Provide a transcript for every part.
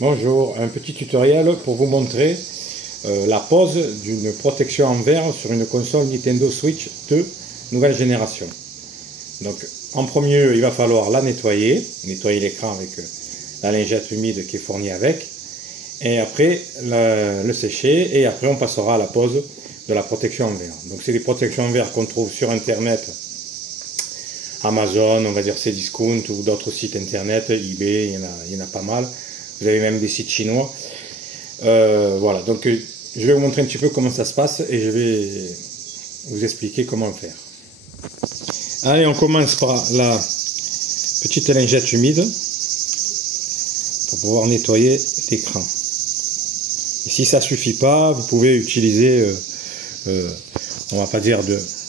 Bonjour, un petit tutoriel pour vous montrer la pose d'une protection en verre sur une console Nintendo Switch 2 nouvelle génération. Donc en premier lieu, il va falloir la nettoyer l'écran avec la lingette humide qui est fournie avec, et après le sécher, et après on passera à la pose de la protection en verre. Donc c'est des protections en verre qu'on trouve sur internet, Amazon, on va dire Cdiscount ou d'autres sites internet, eBay, il y en a pas mal. Vous avez même des sites chinois. Voilà, donc je vais vous montrer un petit peu comment ça se passe et je vais vous expliquer comment faire. Allez, on commence par la petite lingette humide pour pouvoir nettoyer l'écran. Et si ça ne suffit pas, vous pouvez utiliser, on va pas dire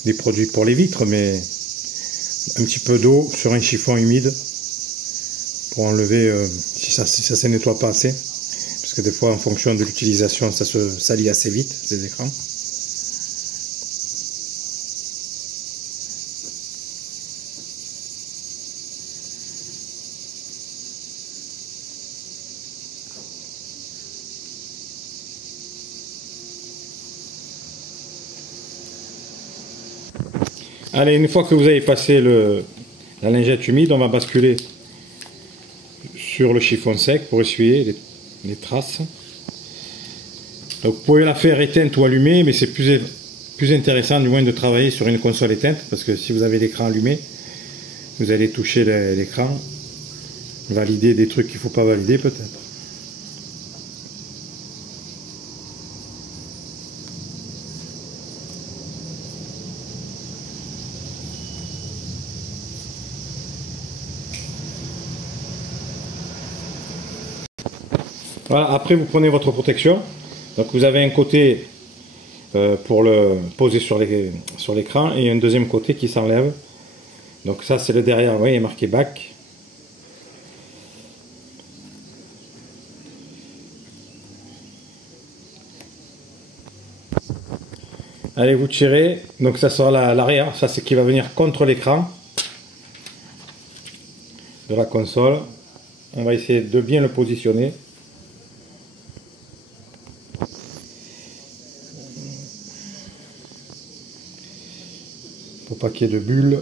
des produits pour les vitres, mais un petit peu d'eau sur un chiffon humide pour enlever si ça se nettoie pas assez, parce que des fois en fonction de l'utilisation ça se salit assez vite ces écrans. Allez, une fois que vous avez passé la lingette humide, on va basculer sur le chiffon sec pour essuyer les traces. Donc vous pouvez la faire éteinte ou allumée, mais c'est plus intéressant du moins de travailler sur une console éteinte, parce que si vous avez l'écran allumé, vous allez toucher l'écran, valider des trucs qu'il ne faut pas valider peut-être. Voilà, après vous prenez votre protection. Donc vous avez un côté pour le poser sur l'écran et un deuxième côté qui s'enlève. Donc ça c'est le derrière, vous voyez, il est marqué back. Allez, vous tirez, donc ça sera l'arrière, ça c'est qui va venir contre l'écran de la console. On va essayer de bien le positionner. Pour pas qu'il y ait de bulles.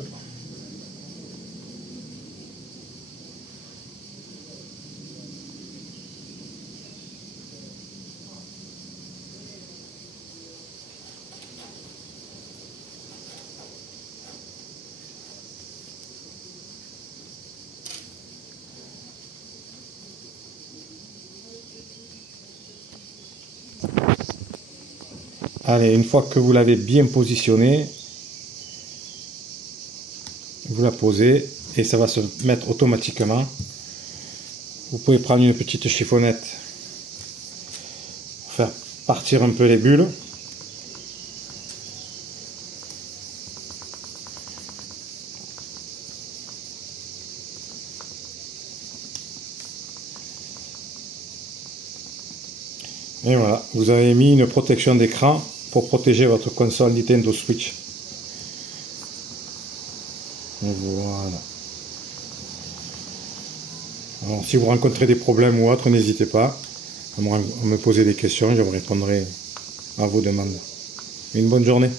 Allez, une fois que vous l'avez bien positionné, vous la posez et ça va se mettre automatiquement. Vous pouvez prendre une petite chiffonnette pour faire partir un peu les bulles. Et voilà, vous avez mis une protection d'écran pour protéger votre console Nintendo Switch. Et voilà. Alors, si vous rencontrez des problèmes ou autres, n'hésitez pas à me poser des questions, je vous répondrai à vos demandes. Une bonne journée.